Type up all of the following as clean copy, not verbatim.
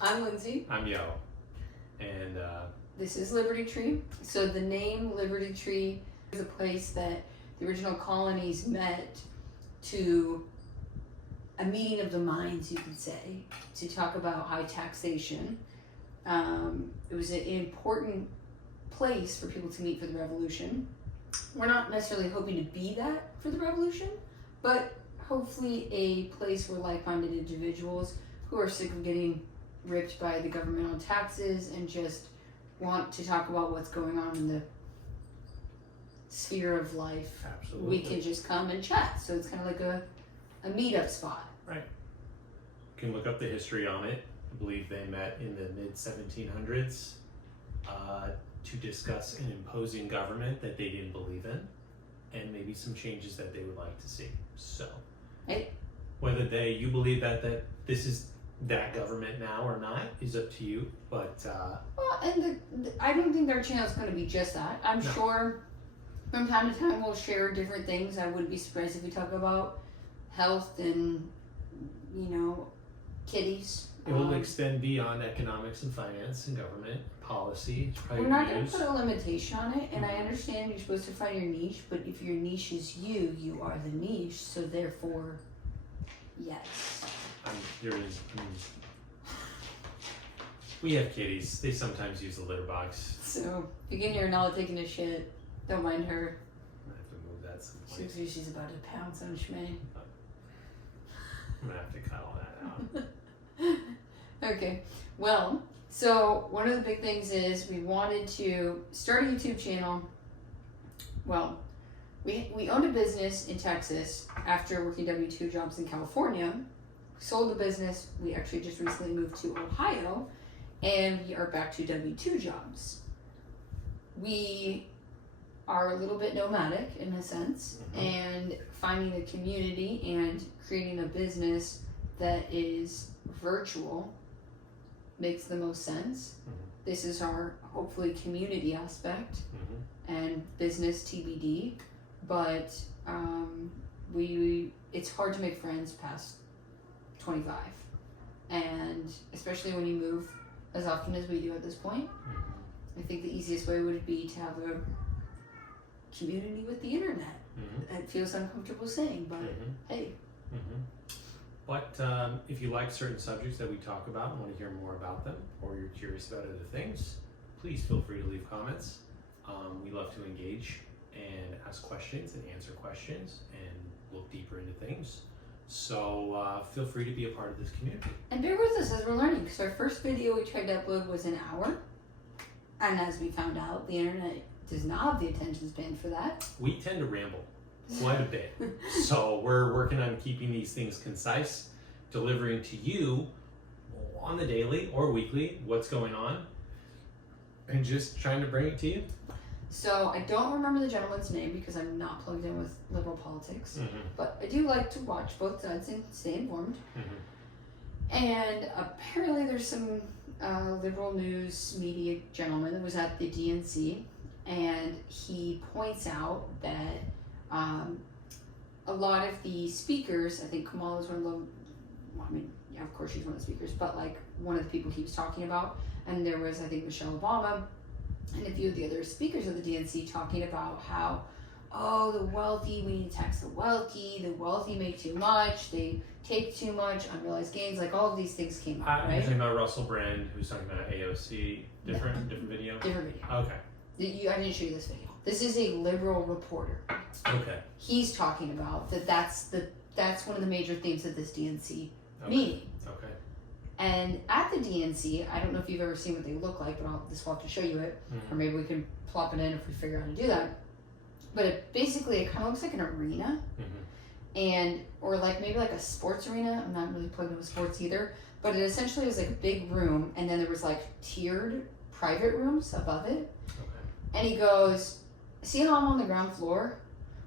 I'm Lindsay. I'm Yo. And this is Liberty Tree. So the name Liberty Tree is a place that the original colonies met to a meeting of the minds, you could say, to talk about high taxation. It was an important place for people to meet for the revolution. We're not necessarily hoping to be that for the revolution, but hopefully a place where like-minded individuals who are sick of getting ripped by the government on taxes and just want to talk about what's going on in the sphere of life. Absolutely. We can just come and chat. So it's kind of like a meetup spot. Right. You can look up the history on it. I believe they met in the mid-1700s to discuss an imposing government that they didn't believe in and maybe some changes that they would like to see. So Right. whether you believe that this is that government now or not is up to you, but Well, and I don't think their channel is going to be just that. I'm No. sure from time to time we'll share different things. I wouldn't be surprised if we talk about health and, kitties. it will extend beyond economics and finance and government policy. We're not going to put a limitation on it, and I understand you're supposed to find your niche, but if your niche is you are the niche, so therefore, yes. We have kitties. They sometimes use the litter box. So, if you can hear Nala taking a shit, don't mind her. I have to move that some point. She's about to pounce on Shmay. I'm gonna have to cut all that out. Okay, well, so one of the big things is we wanted to start a YouTube channel. Well, we owned a business in Texas after working W-2 jobs in California. We sold the business. We actually just recently moved to Ohio, and we are back to W-2 jobs. We are a little bit nomadic in a sense, and finding a community and creating a business that is virtual makes the most sense. This is our hopefully community aspect and business TBD, but it's hard to make friends past 25, and especially when you move as often as we do at this point. I think the easiest way would be to have a community with the internet. It feels uncomfortable saying, but hey. But if you like certain subjects that we talk about and want to hear more about them, or you're curious about other things, please feel free to leave comments. We love to engage and ask questions and answer questions and look deeper into things. So feel free to be a part of this community. And bear with us as we're learning, because our first video we tried to upload was an hour. And as we found out, the internet does not have the attention span for that. We tend to ramble quite a bit. So we're working on keeping these things concise, delivering to you on the daily or weekly what's going on, and just trying to bring it to you. So I don't remember the gentleman's name because I'm not plugged in with liberal politics, but I do like to watch both sides and stay informed. And apparently there's some liberal news media gentleman that was at the DNC, and he points out that a lot of the speakers, I think Kamala is one of them, yeah, of course she's one of the speakers, but like one of the people he was talking about, and there was, I think, Michelle Obama and a few of the other speakers of the DNC talking about how, the wealthy, we need to tax the wealthy make too much, they take too much, unrealized gains, like all of these things came up, right? You're talking about Russell Brand, who's talking about AOC, different video? Different video. Okay. I didn't show you this video. This is a liberal reporter. Okay. He's talking about that's one of the major themes of this DNC meeting. Okay. And at the DNC, I don't know if you've ever seen what they look like, but I'll have to show you it, or maybe we can plop it in if we figure out how to do that. But it kind of looks like an arena, or like maybe like a sports arena. I'm not really plugged into sports either, but it essentially was like a big room, and then there was like tiered private rooms above it. And he goes, see how I'm on the ground floor?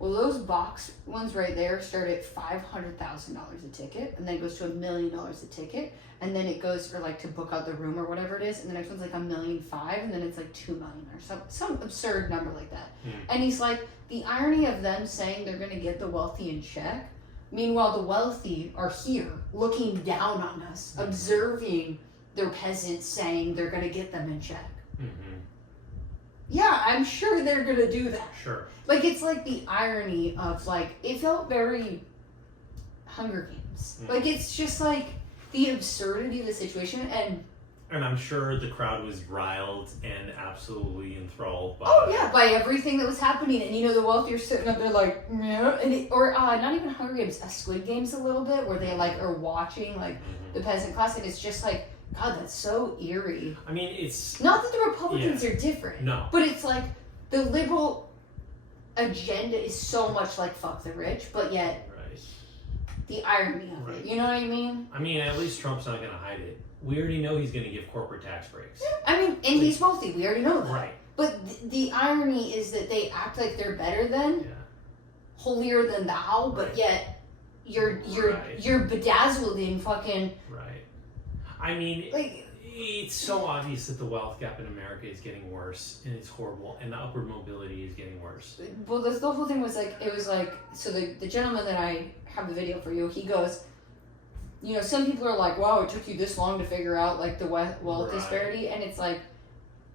Well, those box ones right there start at $500,000 a ticket, and then it goes to $1 million a ticket, and then it goes for like to book out the room or whatever it is, and the next one's like $1.5 million, and then it's like $2 million or some absurd number like that. And he's like, the irony of them saying they're gonna get the wealthy in check, meanwhile the wealthy are here looking down on us, observing they're peasants saying they're going to get them in check. Mm-hmm. Yeah, I'm sure they're going to do that. Sure. Like, it's like the irony of, like, it felt very Hunger Games. Mm. Like, it's just like the absurdity of the situation. And I'm sure the crowd was riled and absolutely enthralled by... Oh, yeah, by everything that was happening. And, you know, the wealthy are sitting up there like, yeah. And not even Hunger Games, Squid Games a little bit, where they, like, are watching, like, the peasant class. And it's just like, God, that's so eerie. I mean, it's... Not that the Republicans are different. No. But it's like, the liberal agenda is so much like fuck the rich, but yet... the irony of it, you know what I mean? I mean, at least Trump's not going to hide it. We already know he's going to give corporate tax breaks. I mean, and he's wealthy. We already know that. Right. But the irony is that they act like they're better than, holier than thou, but yet you're bedazzled in fucking. Right. I mean, like, it's so obvious that the wealth gap in America is getting worse, and it's horrible, and the upward mobility is getting worse. Well, the whole thing was like, it was like, so the gentleman that I have the video for you, he goes, you know, some people are like, wow, it took you this long to figure out, like, the wealth disparity, and it's like,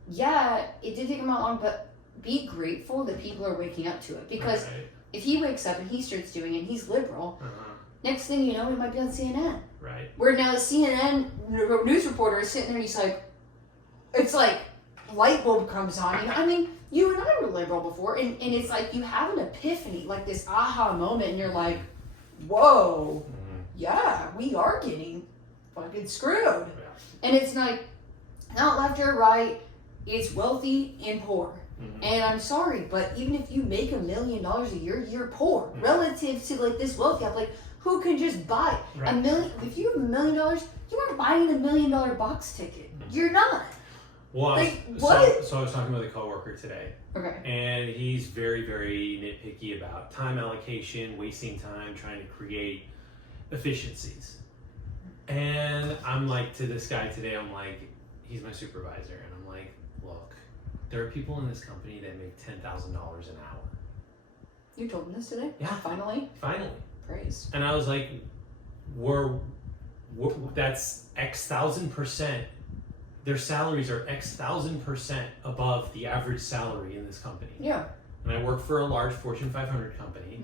yeah, it did take him that long, but be grateful that people are waking up to it, because if he wakes up and he starts doing it, and he's liberal, next thing you know, it might be on CNN. Right. Where now the CNN news reporter is sitting there and he's like, it's like light bulb comes on. You know, I mean, you and I were liberal before, and it's like you have an epiphany, like this aha moment, and you're like, whoa, yeah, we are getting fucking screwed. Yeah. And it's like, not left or right, it's wealthy and poor. And I'm sorry, but even if you make $1 million a year, you're poor relative to like this wealth gap. Like, who can just buy $1 million? If you have $1 million, you aren't buying $1 million box ticket. You're not. Well, like, so I was talking with a coworker today. Okay. And he's very, very nitpicky about time allocation, wasting time, trying to create efficiencies. And I'm like, to this guy today, I'm like, he's my supervisor, and I'm like, look, there are people in this company that make $10,000 an hour. You told him this today? Yeah. Finally? Praise. And I was like, that's X 1,000%. Their salaries are X 1,000% above the average salary in this company. Yeah. And I work for a large Fortune 500 company.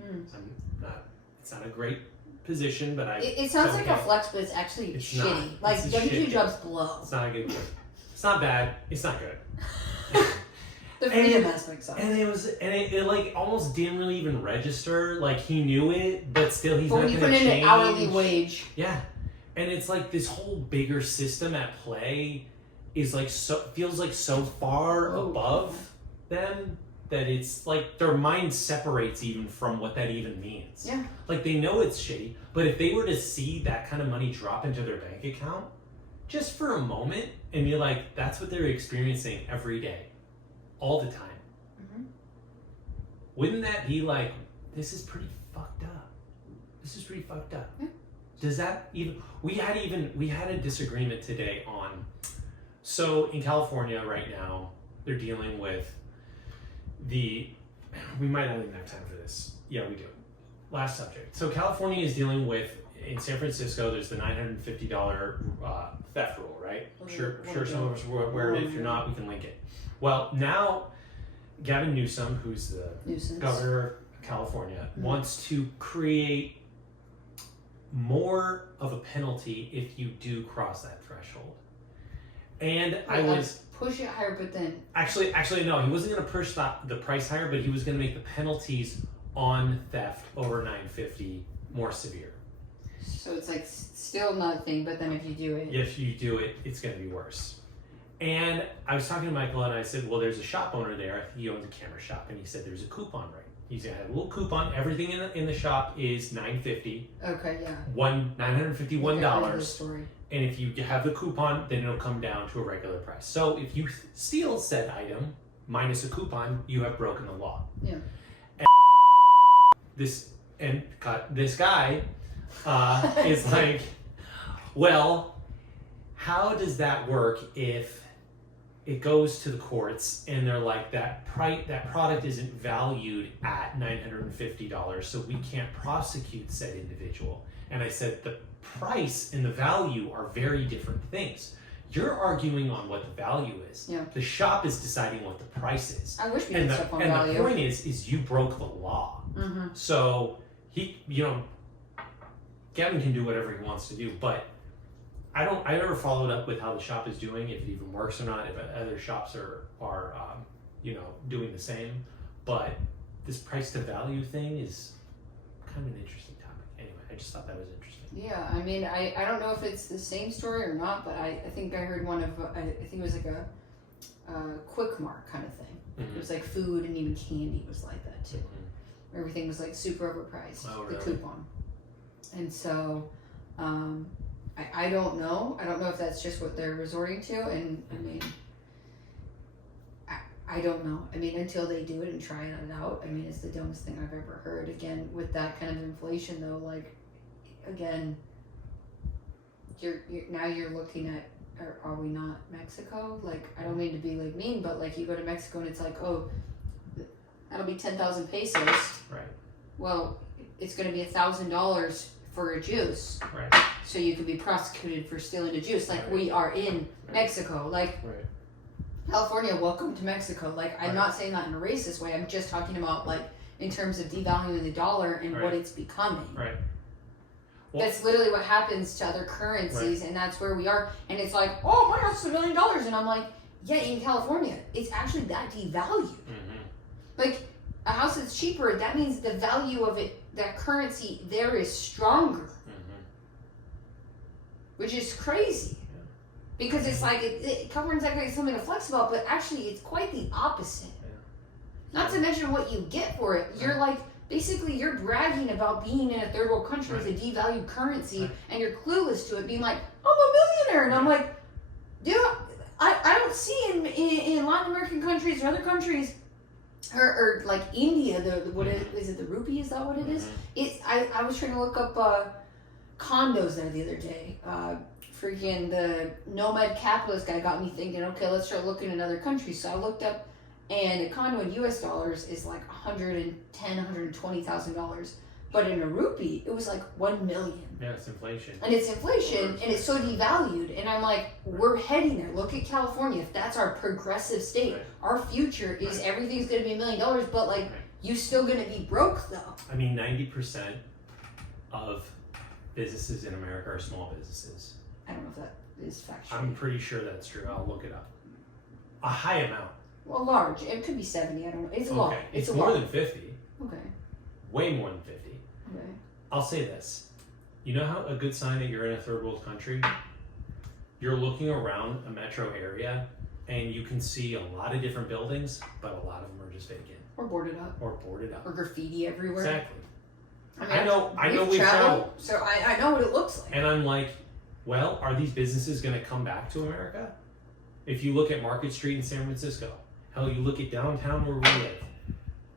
It's not a great position, but It sounds like a flex, but it's actually shitty. Like, W2 jobs blow. It's not a good. It's not bad. It's not good. The freedom aspect sucks. And it like almost didn't really even register. Like, he knew it, but still he's not going to change. But when you put in an hourly wage. Yeah. And it's like this whole bigger system at play is like feels like so far above them that it's like their mind separates even from what that even means. Yeah. Like, they know it's shitty, but if they were to see that kind of money drop into their bank account just for a moment and be like, that's what they're experiencing every day, all the time. Wouldn't that be like, this is pretty fucked up? This is pretty fucked up. Yeah. Does that even, we had a disagreement today on, so in California right now, they're dealing with we might not even have time for this. Yeah, we do. Last subject. So California is dealing with, in San Francisco, there's the $950 theft rule, right? Sure some of us were aware of it. If you're not, we can link it. Well, now Gavin Newsom, who's the governor of California, wants to create more of a penalty if you do cross that threshold. And push it higher, but then actually no, he wasn't going to push the price higher, but he was going to make the penalties on theft over $950 more severe. So it's like still nothing, but then if you do it, it's going to be worse. And I was talking to Michael, and I said, well, there's a shop owner there. I think he owns a camera shop, and he said there's a coupon rate. He's going to have a little coupon. Everything in the shop is $950. Okay, yeah. $951. And if you have the coupon, then it'll come down to a regular price. So if you steal said item minus a coupon, you have broken the law. Yeah. And this guy is like, well, how does that work if it goes to the courts and they're like, that product isn't valued at $950, so we can't prosecute said individual? And I said, the price and the value are very different things. You're arguing on what the value is. Yeah. The shop is deciding what the price is. I wish we And did the, stuff on and value. the point is you broke the law. Mm-hmm. So Gavin can do whatever he wants to do, but I never followed up with how the shop is doing, if it even works or not, if other shops are doing the same. But this price to value thing is kind of an interesting topic. Anyway, I just thought that was interesting. Yeah, I mean, I don't know if it's the same story or not, but I think I heard one of, I think it was like a Quick Mart kind of thing. Mm-hmm. It was like food and even candy was like that too. Mm-hmm. Everything was like super overpriced, Oh, the really? coupon. And so, I don't know. I don't know if that's just what they're resorting to. And I mean, I don't know. I mean, until they do it and try it out, I mean, it's the dumbest thing I've ever heard. Again, with that kind of inflation though, like, again, you're looking at, are we not Mexico? Like, I don't mean to be like mean, but like you go to Mexico and it's like, oh, that'll be 10,000 pesos. Right. Well, it's going to be $1,000 for a juice. Right. So you could be prosecuted for stealing a juice. Like, Right. we are in Right. Mexico. Like, Right. California, welcome to Mexico. Like, I'm Right. not saying that in a racist way. I'm just talking about, like, in terms of devaluing the dollar and Right. what it's becoming. Right. Well, That's literally what happens to other currencies, and that's where we are. And it's like, oh, my house is $1 million. And I'm like, yeah, in California, it's actually that devalued. mm-hmm. Like, a house that's cheaper, that means the value of it, that currency there is stronger. Mm-hmm. Which is crazy. Yeah. Because it's like, California's like something to flex about, but actually it's quite the opposite. Yeah. Not to mention what you get for it. You're like, basically you're bragging about being in a third world country with a devalued currency, Right. and you're clueless to it, being like, I'm a millionaire. And I'm like, dude, I don't see in Latin American countries or other countries, or like India, what is it, the rupee? Is that what it is? It's I was trying to look up condos there the other day. Freaking the nomad capitalist guy got me thinking, okay, let's start looking at other countries. So I looked up, and a condo in US dollars is like $120,000. But in a rupee, it was like 1 million. Yeah, it's inflation. And it's inflation, and it's so devalued. And I'm like, we're heading there. Look at California. If that's our progressive state, Right. our future is everything's going to be $1 million, but like, Right. you still going to be broke though. I mean, 90% of businesses in America are small businesses. I don't know if that is factual. I'm pretty sure that's true. I'll look it up. A high amount. Well, large. It could be 70. I don't know. It's a lot. It's a more lot. than 50. Okay. Way more than 50. Okay. I'll say this. You know how a good sign that you're in a third world country? You're looking around a metro area and you can see a lot of different buildings, but a lot of them are just vacant. Or boarded up. Or boarded up. Or graffiti everywhere. Exactly. I know we've traveled. So I know what it looks like. And I'm like, well, are these businesses going to come back to America? If you look at Market Street in San Francisco, hell, you look at downtown where we live,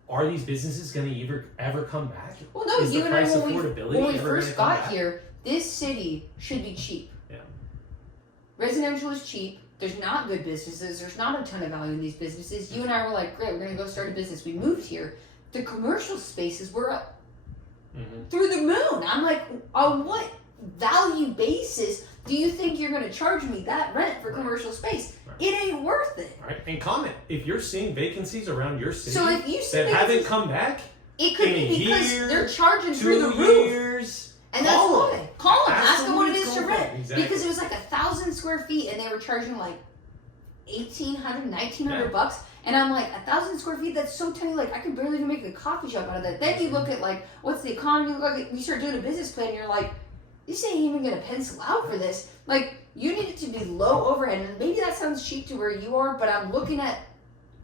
are these businesses going to ever come back? Well, no, Is you the and I, price when affordability we ever first gonna come got back? here, this city should be cheap. Yeah. Residential is cheap. There's not good businesses. There's not a ton of value in these businesses. You and I were like, great, we're going to go start a business. We moved here. The commercial spaces were up through the moon. I'm like, on what value basis do you think you're going to charge me that rent for commercial space? Right. It ain't worth it. Right. And comment if you're seeing vacancies around your city So if you see that haven't vacancies- come back It could in be a because year, they're charging through the 2 roof. years, And that's call why. them. Call them. Ask Ask them them what what it it's is to going for. rent. Exactly. Because it was like 1,000 square feet and they were charging like $1,800, $1,900 bucks. And I'm like, 1,000 square feet, that's so tiny. Like, I could barely even make a coffee shop out of that. Then you look at like, what's the economy look like? You start doing a business plan and you're like, this ain't even going to pencil out for this. Like, you need it to be low overhead. And maybe that sounds cheap to where you are, but I'm looking at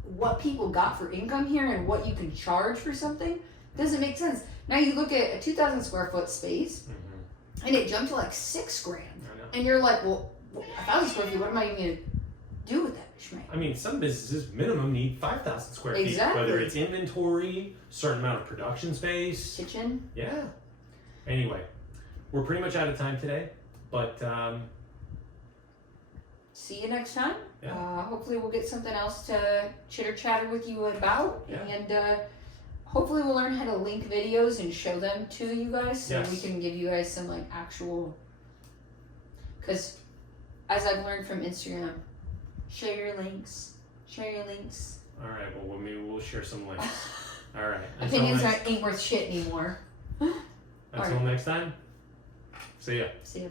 what people got for income here and what you can charge for something. Doesn't make sense. Now you look at a 2,000 square foot space and it jumped to like $6,000. And you're like, well, 1,000 square feet, what am I even going to do with that? I mean, some businesses minimum need 5,000 square feet, Exactly. whether it's inventory, certain amount of production space. Kitchen. Yeah. Anyway, we're pretty much out of time today, but See you next time. Yeah. Hopefully we'll get something else to chitter chatter with you about. Yeah. And hopefully we'll learn how to link videos and show them to you guys so Yes. we can give you guys some like actual, because as I've learned from Instagram, share your links. Share your links. All right. Well, maybe we'll share some links. All right. Opinions ain't worth shit anymore. Until next time. See ya. See ya.